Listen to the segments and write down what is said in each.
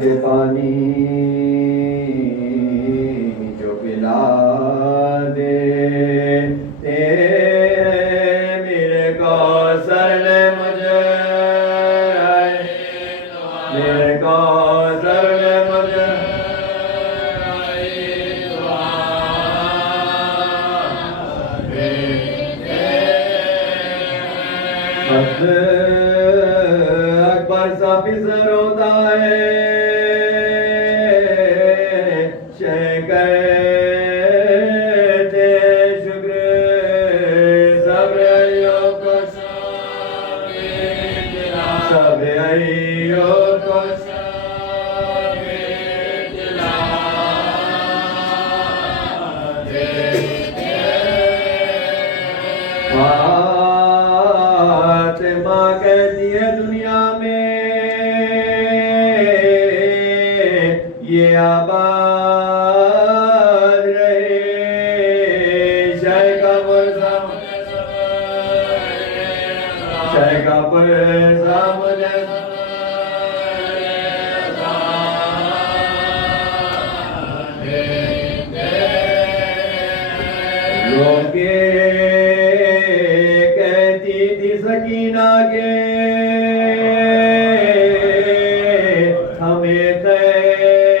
के पानी जो पिला दे मेरे कौसर ने मुझे मेरे कौसर ने मुझे अकबर सा फिसर होता है माँ कहती है दुनिया में ये आबाद रहे शय का पुरसा मुझे लोगे सकीना के हमें कैद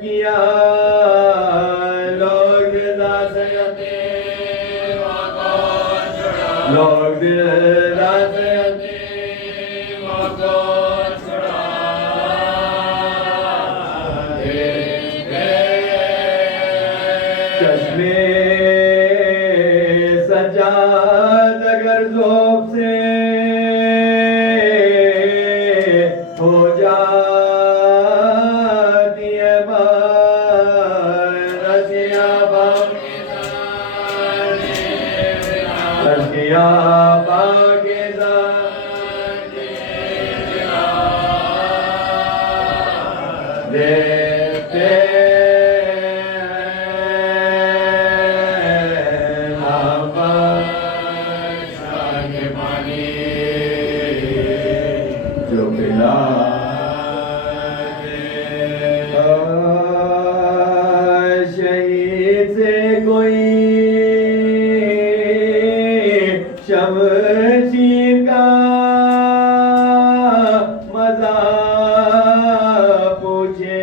किया लोग चश्मे सजाद अगर ज़ोब से हो जाती है रसिया देते जो पिला शहीद से कोई शमशीर का मजा पूछे,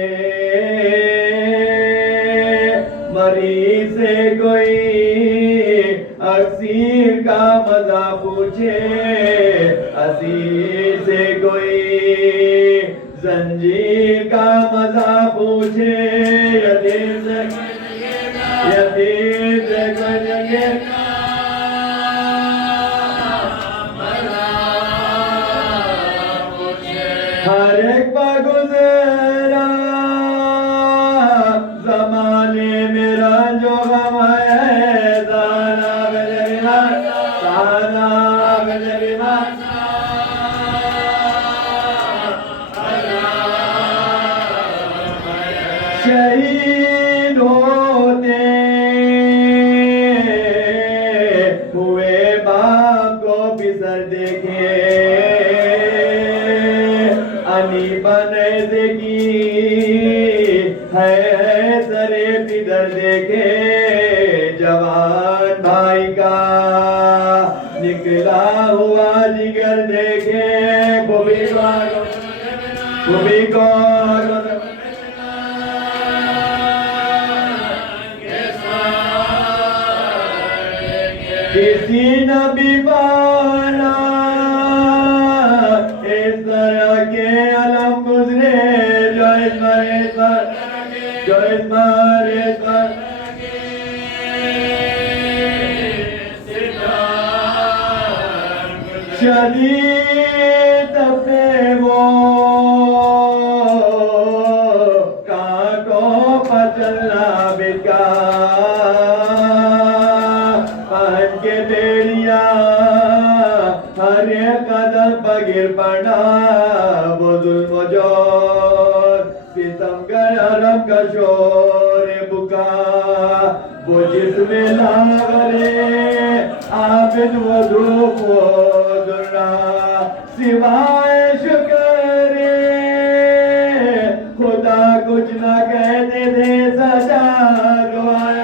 मरी से कोई असीर का मजा पूछे, असीर से कोई जंजीर का मजा पूछे, यतीम से कोई जंजीर का मजा पूछे। हर एक पर गुजरा जमाने मेरा जो गम है, दाना बजरिमा दाना बजरिमा शहीद होते हुए बाप को बिसर देखे, अनी बने देखी है सरे पिदर देखे, जवान भाई का निकला हुआ जिगर देखे, भूमि को किसी न भी पाना इस तरह के अलम गुजरे, जो इस पर शदीद पे वो कांटों पर चलना बिका, पहन के बेड़िया हर कदम पर गिर पड़ा, वो जुल्म जोर सितमगर हरम का शोर बुका, वो जिसमें लावरे आबिद वो धूप वो दुर्रा, सिवाय शुक्र खुदा कुछ न कहते थे सजा, दुआए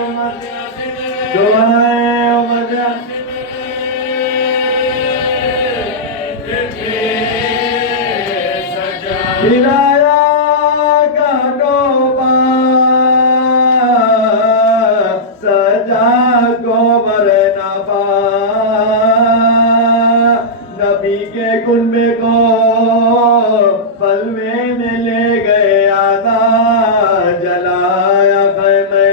हिलाया का टोपा सजा को मरना पा, नबी के कुनबे को पलवे में ले गए आधा, जलाया खैमे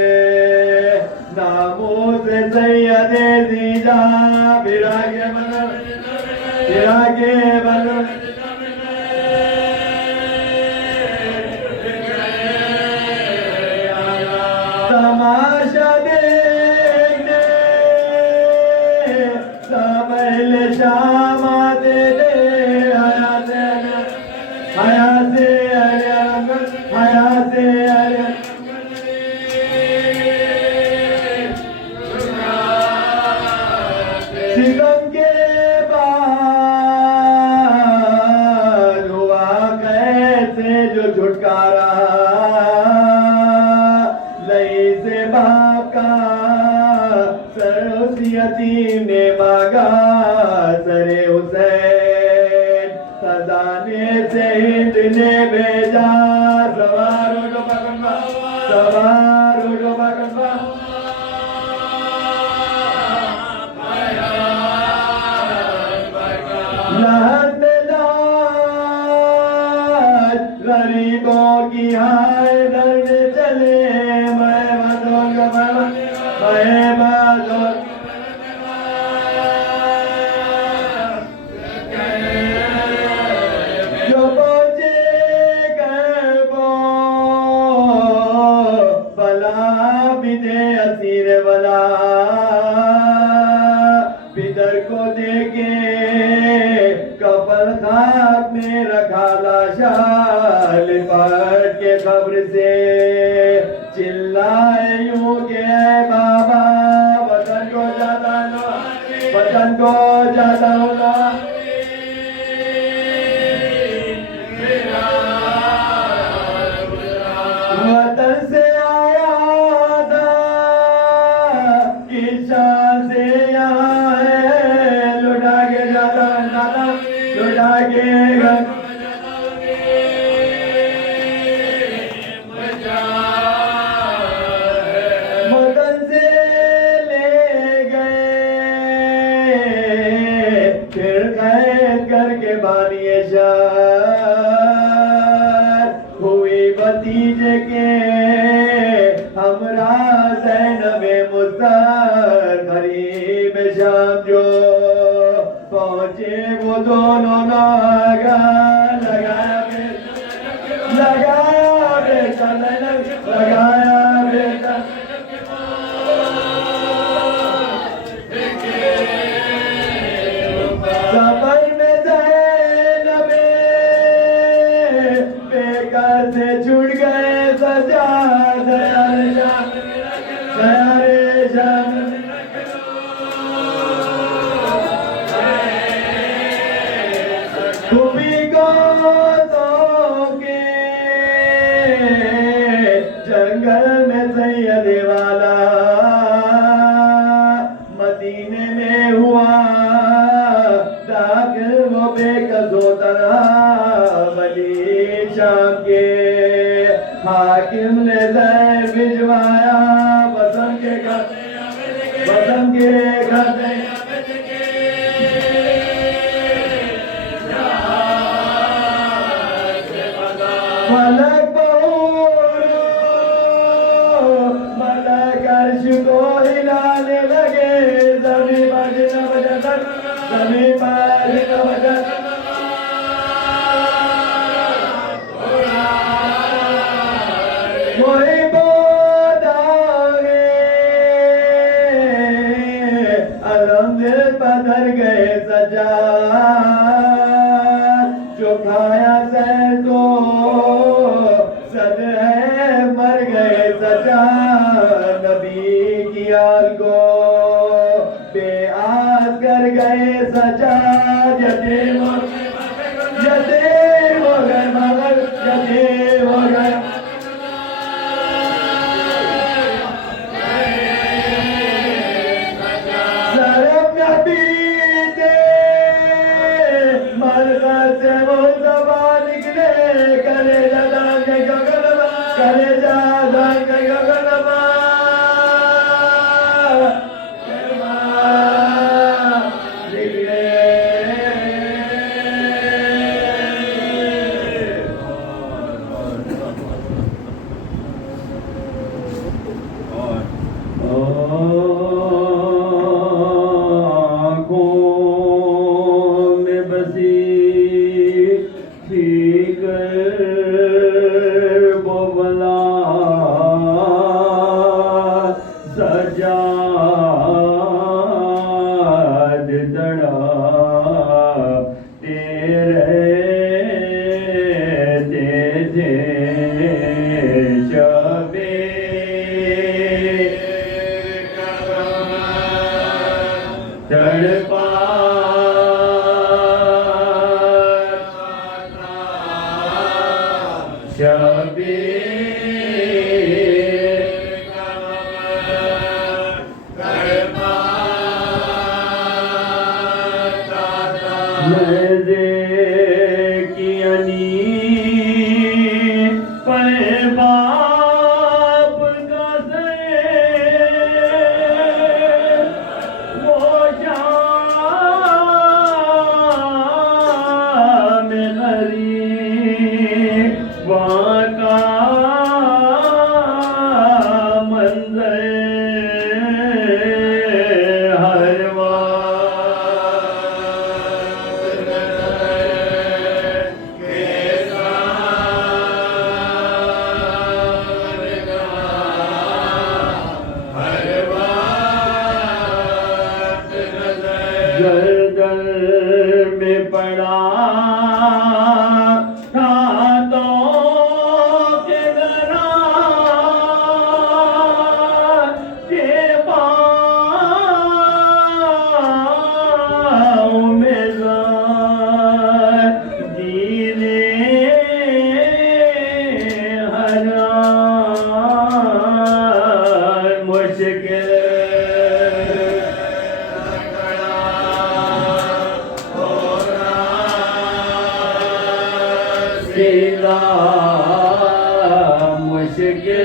नामों से सैयदे जीजा, फिरा के बन तमाशा देखने समझ शाम आते थे, हया से सितम के बाद हुआ कैसे जो छुटकारा, लई से बाप का सर उस यतीम ने मांगा, सरे हुसैन खजाने से हिंद ने भेजा, सवार उठो पकड़वा लहद लाज गरीबों की हाय दर्द चले, मैं जो पहुंचे गए बला बिदे असीर बला, पितर को देके कफन खाक में रखा लाशा, लिपट के खबर से चिल्लाए यूं के बाबा वतन को जाता होना, वतन से आया था किशा से यहाँ है लुटा जागेगा मदन से ले गए फिर कैद करके बानिए शार हुई भतीजे के हमरा ज़ैनबे मुस्तार गरीब शाम जो पहुंचे वो दोनों नागा लगाया बेटा लगाया बेटा सफर में ज़ैनबे बेकार से छूट गए सजा दयारे शाम खूबी को तो के जंगल में सैयद वाला मदीने में हुआ दाखिल वो बेकसो तरह बली शाम के हाकिम ने ज़ैर भिजवाया बसम के खाते मलक बहूरो मलक अर्श को हिलाने लगे ज़मीन पर कोई बोदागे अलम दिल पधर गए सजा जो खाया सैर तो सद है मर गए सजा नबी की आल को बेआस कर गए सजा यतीम हो गए मगर यतीम हो गए सरब नबी के मरका से वो ज़बान निकले करे जदान के गगनमा करे जदान के गगनमा निकले के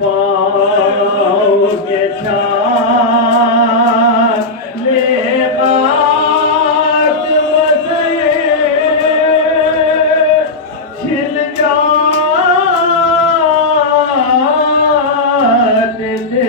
पाँव के छाले बात बसे छिल जाते थे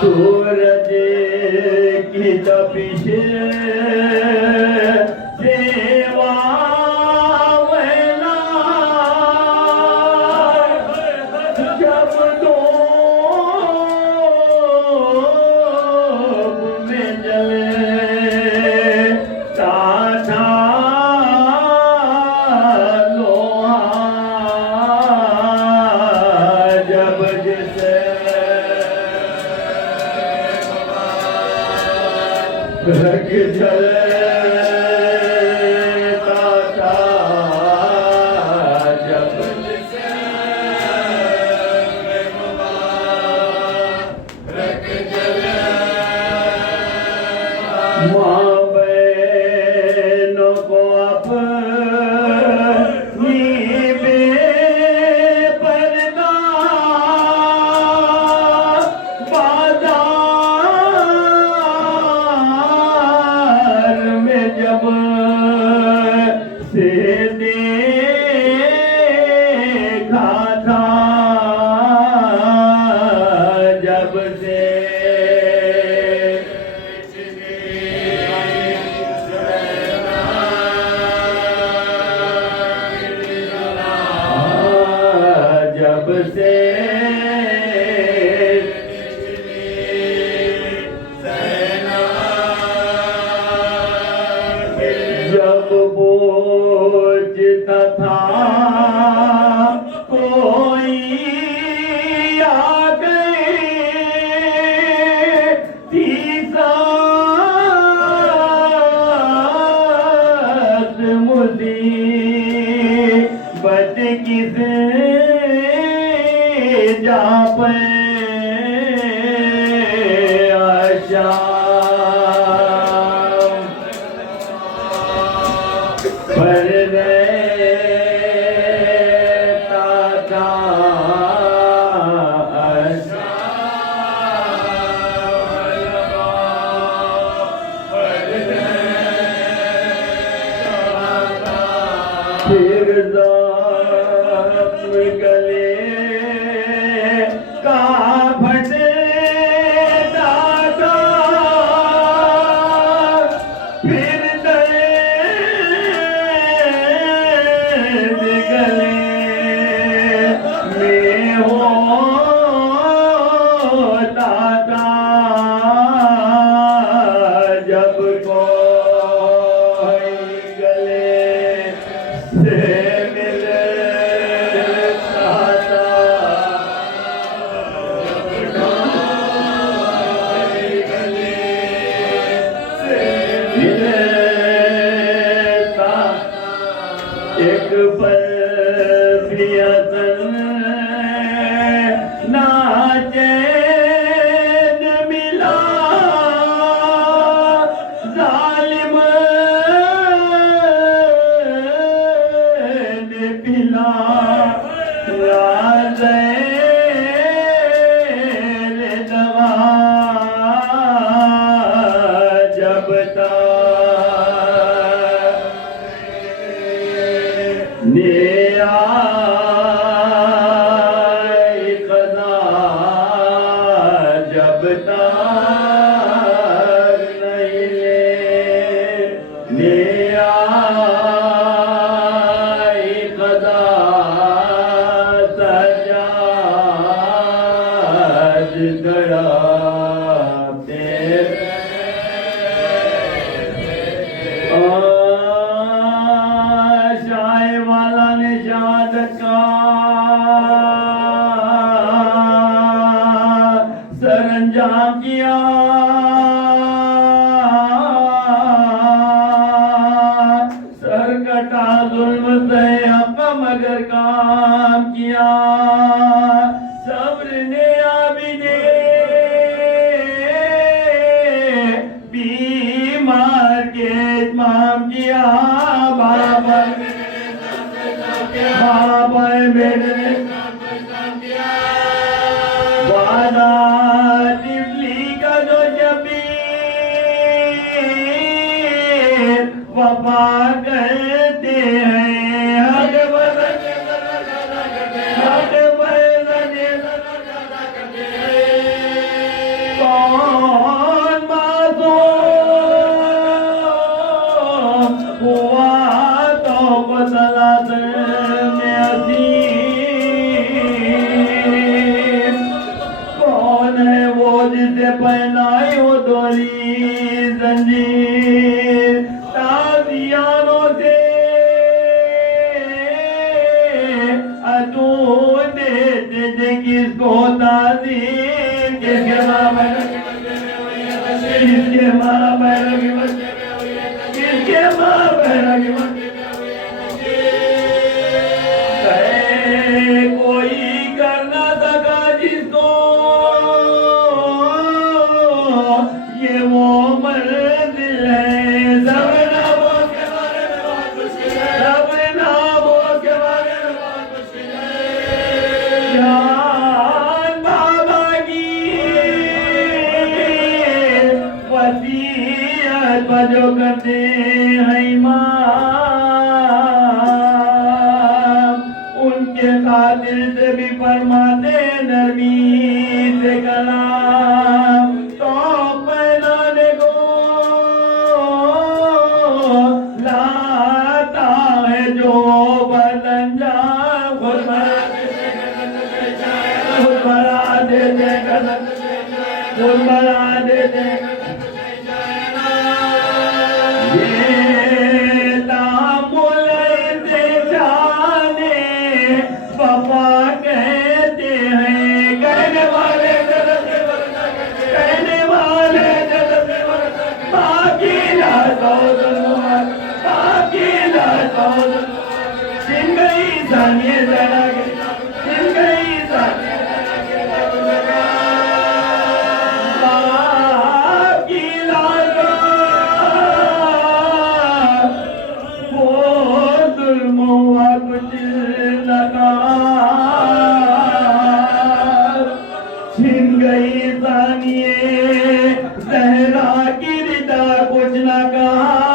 सूरज की तपिश सेवा वेला जब धूप में जले ताथा लोहा जब जिसे रख जलता था जब माँ बहनों को अपनी बेपर्दा जब से देखा था जब से जब से जब बोझता था कोई आ गए तीसत मुसीबत किस जा पे आशा पर रहता था फिर ज़ख्म गले का फटता था फिर गले में होता था जब कोई गले से मिलता था मिलता एक पल भी असल ना चैन मिला जालिम ने पिला दवा जब तक आई खदा जब तक नहीं ले आई खदा सजाद गड़ा तेरे मुस्तहक़ मगर काम किया सब्र ने आबिदे बीमार के इत्माम किया बाबा बेटे वादा टिबली का जो जबीर वफा करते हैं हक कौन मासूम हुआ तो बदलत में अजीम कौन है वो जिसे पहनाई हो डोरी जंजीर ताजियानों से अटूट देते थे किसको ताजीर किसके माँ बहनों की किसके माँ बहनों की कोई कर ना सका जिसको ये वो मंजिल है सब नामों के बारे में बहुत मुश्किल है सब नामों के बारे में बहुत मुश्किल है जान बाबा की वसीयत जो करते हैं इमाम उनके खातिर से भी फरमाते नरमी से कलाम तो पहनाने को लाता है जो बदन जा खुद बना देते खुद बना देते वफा कहते हैं कहने वाले बाकी दिन गई सानिए जरा दिन गई बाकी वो जुल्म हुआ कुछ लगा छिन गई सानिए सहरा की रिदा कुछ न कहा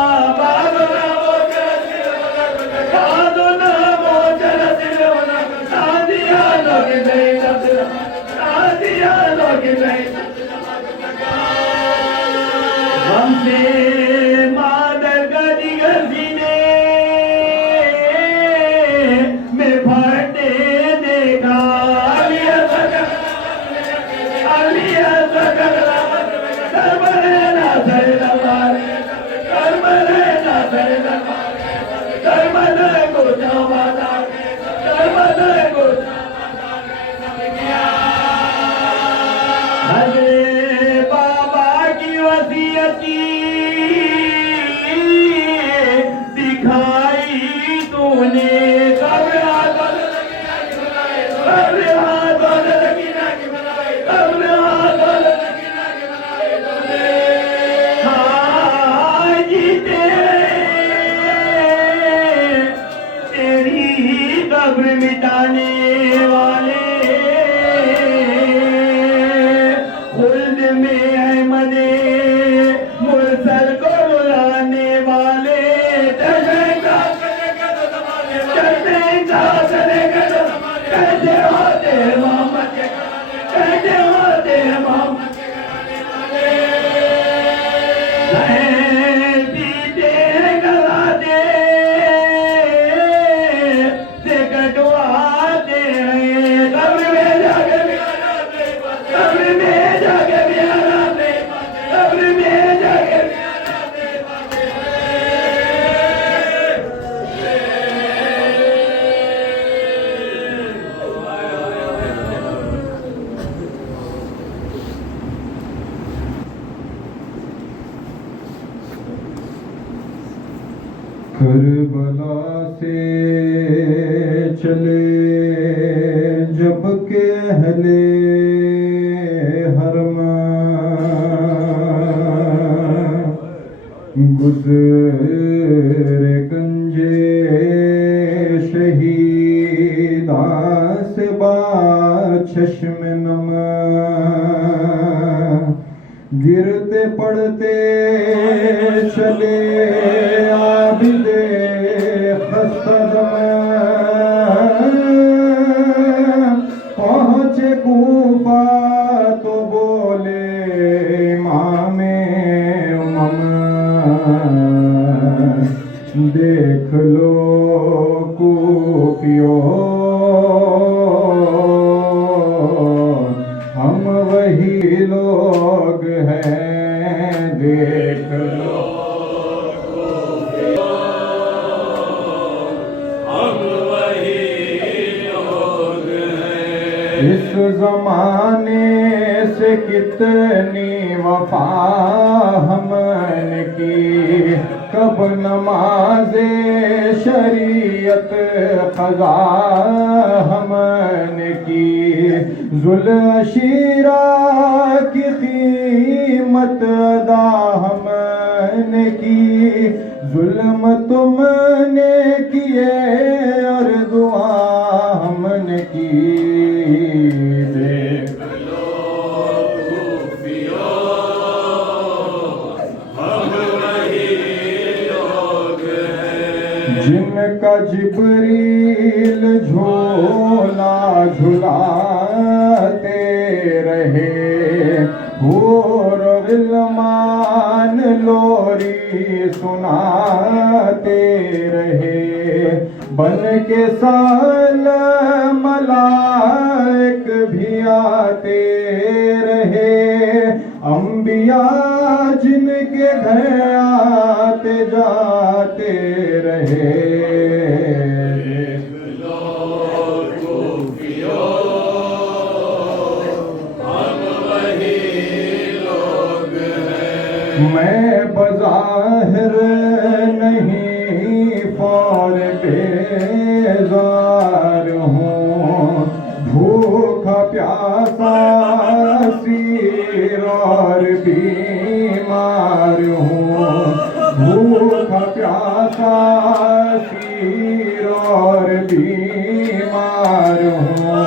हमसे मादर का जिगर सीने में फटे देखा अलिया सकल करबला को जवादा को दिखाई तूने तेरी कब्र मिटाने वाले खुल्द में अहमदे मुरसल को बुलाने वाले कैसे होते मोहम्मद कैसे होते मोहम्मद पीते गलाते से कटवाते हैं कब्र में जाके कब्र में जाके कब्र में जाके चले जब के हले हरमा गुजरे गंजे शहीदा से बा चश्म नमा गिरते पड़ते चले आबिदे पहुँचे कूफा तो बोले इमामे उमम देख लो कूफियो हम वही लोग हैं देख लो इस जमाने से कितनी वफा हमने की कब नमाज़े शरीयत क़ज़ा हमने की ज़ुल अशीरा की कीमत अदा हमने की जुल्म तुमने किए और दुआ हमने की जिनका जिब्रील झोला झुलाते रहे हूर गिलमान लोरी सुनाते रहे बन के साल मलाइक भी आते रहे अंबिया जिनके घर आते जाते रहे मैं बज़ाहिर नहीं फौर बेज़ार हूँ भूखा प्यासा सीर और बीमार हूँ भूखा प्यासा सीर और बीमार हूँ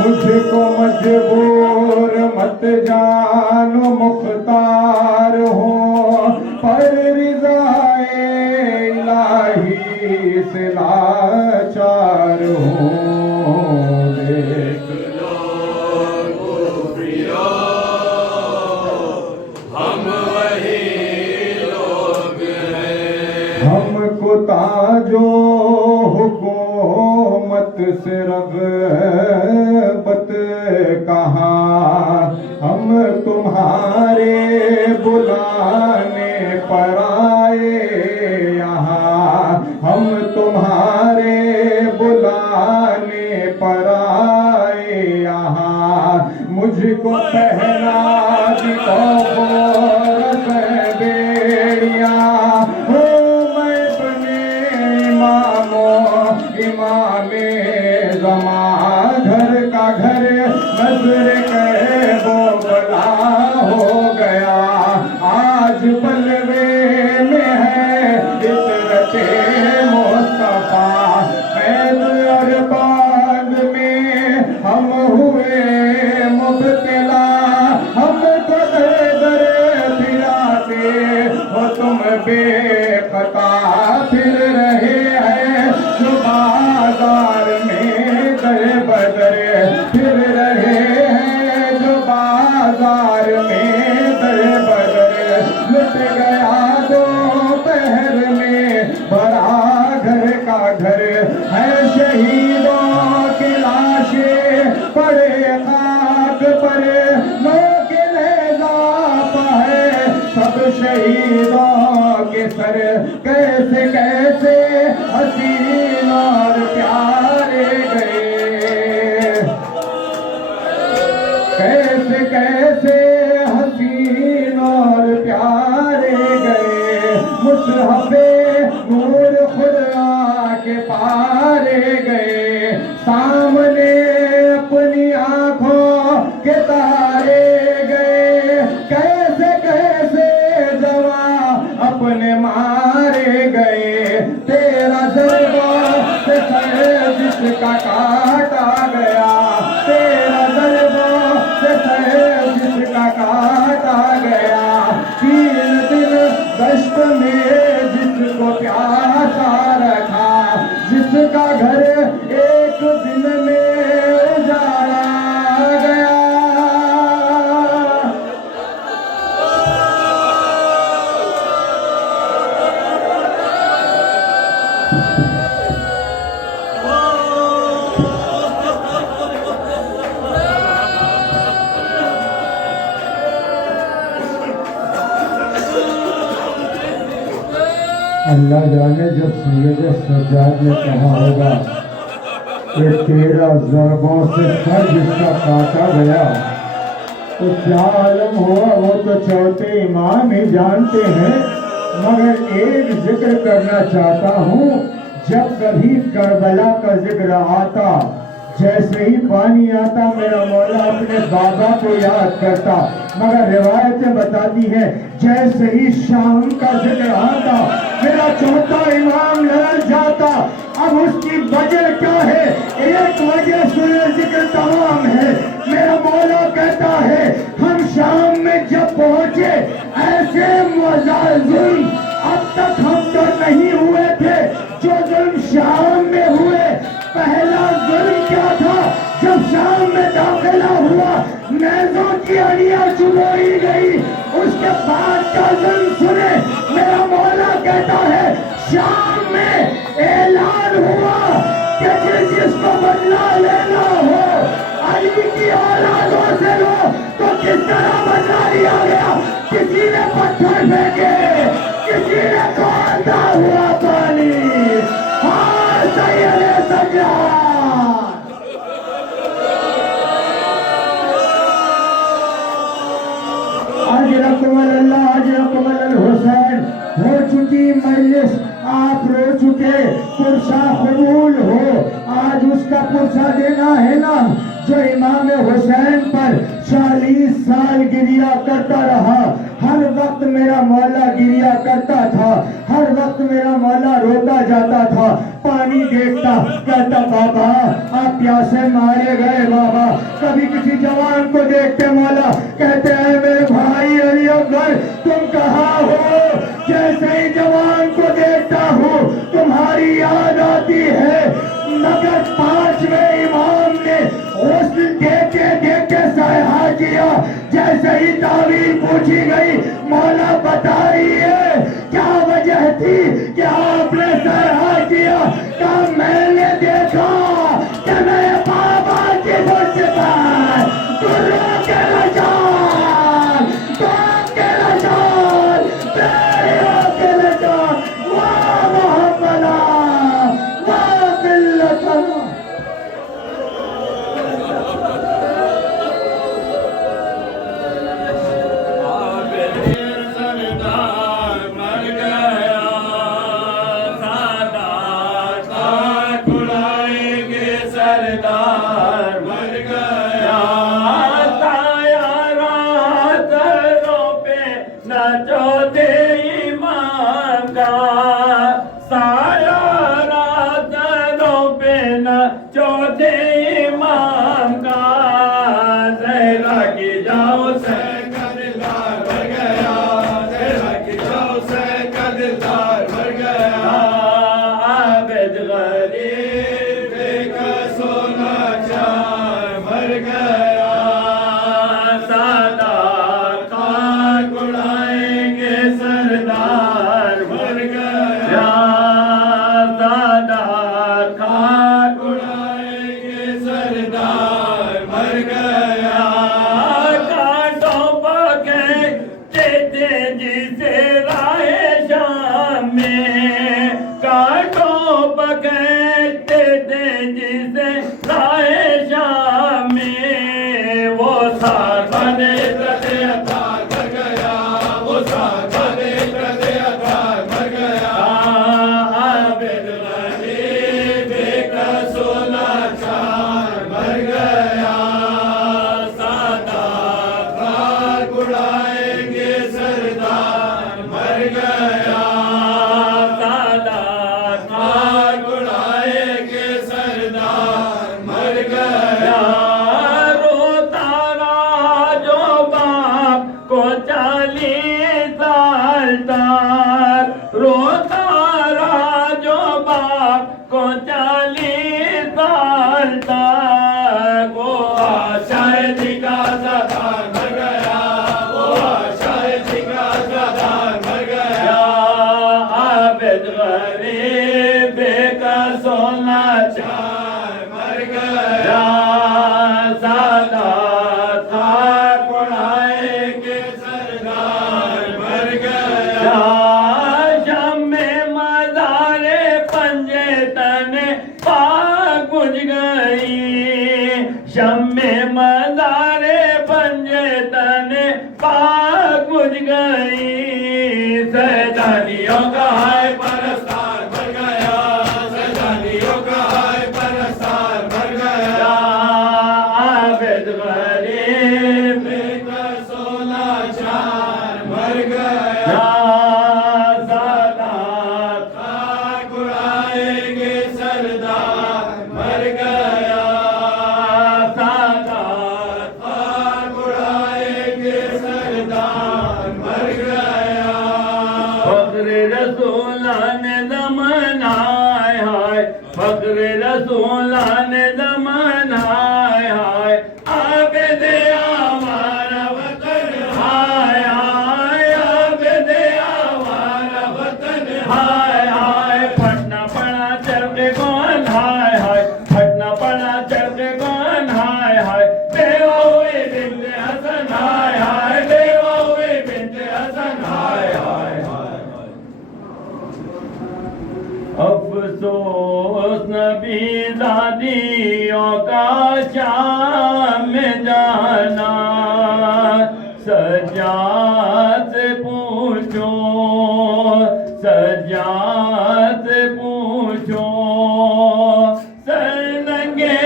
मुझको मजबूर मत जानो मुख्तार हो पर रिज़ाए इलाही से लाचार हो देख लो कूफियो हम वही लोग हैं हमको ताजो हुकूमत से रग़बत कहाँ हम तुम्हारे बुलाने पर आए यहाँ हम तुम्हारे बुलाने पर आए यहाँ मुझको पहना दी बेड़िया हो मैं बने इमामे ज़मा घर का घर नजर करे वो बला हो गया आज बलवे में है इतरते मुस्तफा फैज़ और बाद में हम हुए मुब्तला हमको मारे गए, सामने अपनी आंखों के तारे गए, कैसे कैसे जवान अपने मारे गए, तेरा ज़रबों से सर जिसका काटा गया, तेरा ज़रबों से सर जिसका काटा गया, 3 दिन दश्त में जिसको प्यासा रखा, जिसका घर एक दिन में उजाड़ा गया। अल्लाह जाने जब सैयद सज्जाद ने कहा होगा कि 13 ज़रबों से सर जिसका काटा गया, तो क्या आलम हुआ वो तो चौथे इमाम ही जानते हैं। मगर एक जिक्र करना चाहता हूँ, जब कभी करबला का जिक्र आता, जैसे ही पानी आता मेरा मौला अपने बाबा को याद करता। मगर रिवायतें बताती हैं जैसे ही शाम का जिक्र आता मेरा चौथा इमाम लड़ जाता। अब उसकी वजह क्या है? एक वजह सुने जिक्र तमाम है। मेरा मौला कहता है हम शाम में जब पहुंचे ऐसे जुल्म अब तक हम तो नहीं हुए थे जो जुल्म शाम में हुए। पहला जुल्म क्या था? जब शाम में दाखिला हुआ नेज़ों की अड़ियां चुभोई गई। उसके बाद का जुल्म सुने, मेरा मौला कहता है शाम में ऐलान हुआ कि जिसको बदला लेना हो अली की औलादों से लो। तो किस तरह बदला लिया गया? किसी ने पत्थर फेंके, किसी ने कौंधा हुआ पानी। हाँ सैयद सज्जाद अजरकमल हुसैन हो चुकी मजलिस, आप रो चुके, पुरसा कबूल हो। आज उसका पुरसा देना है ना जो इमाम हुसैन पर 40 साल गिरिया करता रहा। हर वक्त मेरा मौला गिरिया करता था, हर वक्त मेरा मौला रोता जाता था। पानी देखता कहता बाबा आप प्यासे मारे गए बाबा। कभी किसी जवान को देखते मौला कहते हैं मेरे भाई अली अकबर तुम कहाँ हो? जैसे ही जवान को देखता हूँ तुम्हारी याद आती है। मगर 5वें इमाम ने हुस्न देखे देखे सहा किया। जैसे ही तावील पूछी गई मौला बताइए क्या वजह थी कि आपने सहा किया? क्या मैंने देखा कि मेरे बाबा की मुझ पर गुर्रों के निशान, बाप के निशान, बेड़ियों के निशान, वाह मोहम्मदा वाह बिल्लतना। गया लाचार मर गया सादा ठाकुर आए के सरदार मर गया शम्मे मदारे पंजे तने पाक बुझ गई शम्मे मदारे पंजे तने पाक बुझ गई सैतानियों का है परस्तार भर गया सैतानियों का है परस्तार भर गया आबिद गरीब का सोना चार मर गया सादात ठाकुर आएंगे सरदार मर गया सादात ठाकुर आएंगे सरदार मर गया फख्र रसूलान ज़मान हाय हाय फख्र रसूलान ज़मान हाय हाय आबिद हमारा वतन हाय हाय आबिद हमारा वतन हाय हाय फटना पड़ा चल के कौन हाय हाय फटना पड़ा चल के कौन हाय हाय बेवा हुए बिन्ते हसन हाय हाय बेवा हुए बिन्ते हसन हाय हाय अफसोस नबी दादियों का शाम में जाना सज्जा से पूछो सज्जा से पूछो सर नंगे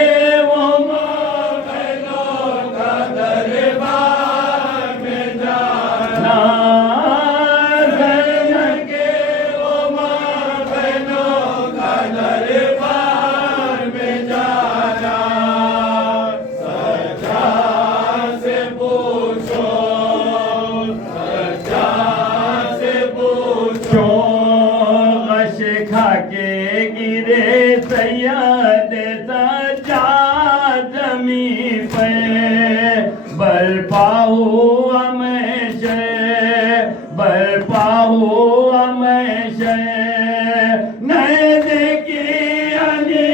वो बहनों का दरबार में जाना सर नंगे वो बहनों का दरबार में जाना सच्चा से पूछो सच्चा से पूछो कश खा के गिरे सैयद सच्चा जमी पे बर्पा हुआ मैं बर्पा हुआ मैं नए देखी अली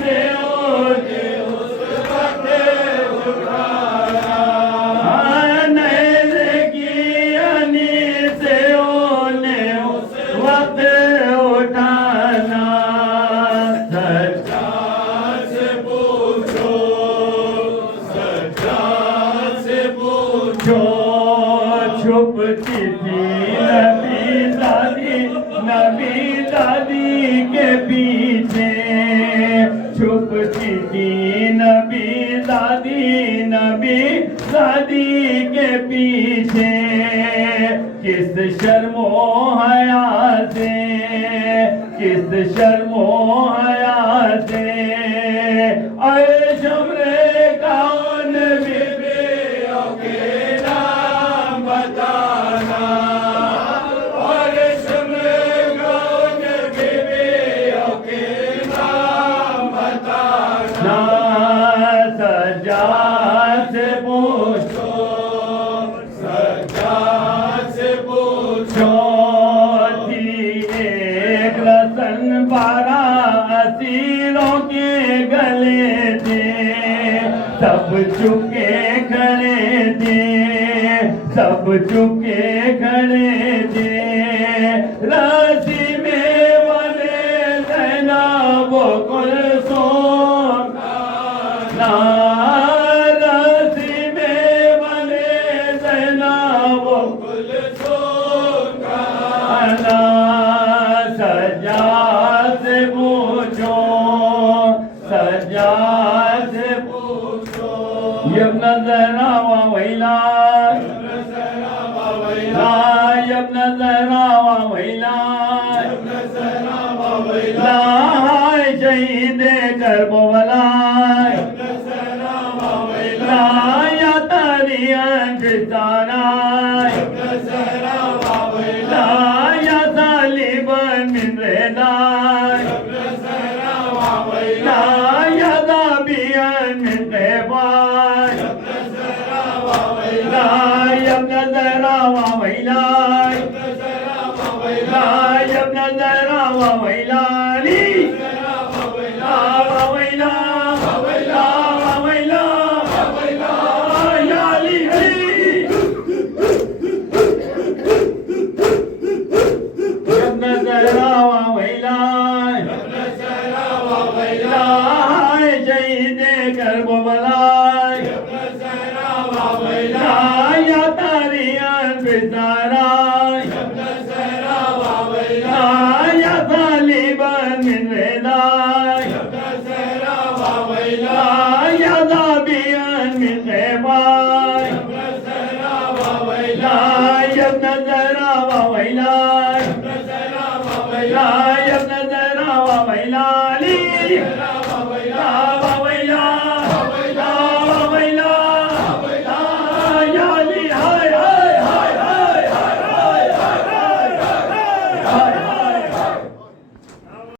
से ओले उस वक्त उठाया नए देखी अली से ओले उस वक्त उठाना सच्चा से पूछो सच्चा से पूछो छुपती थी नबी दादी के पीछे छुपती थी नबी दादी के पीछे किस शर्मो हया से किस शर्मो हया से अरे शमरे कौन बीबियों के नाम बताना और शमरे कौन बीबियों के नाम बताना सज्जा से पूछो सज्जा से पूछो थी एक रसन 12 असीरों के गले थे सब चुके खड़े थे सब चुके खड़े थे राशि में बने जैनब कुलसूम राशि में बने जैनब कुलसूम का सज्जा से पूछो सज्जा से पूछो यब्न ज़हरा वैला यब्न ज़हरा वैला शहीद करबला या तारियन फिसाना या तालिबन मिन रेदा या दाबियन मिन ग़ैबान यब्न ज़हरा वैला यब्न ज़हरा वैला दे कर बोलाई या तारियां बितारा या तालिबान मिन वेला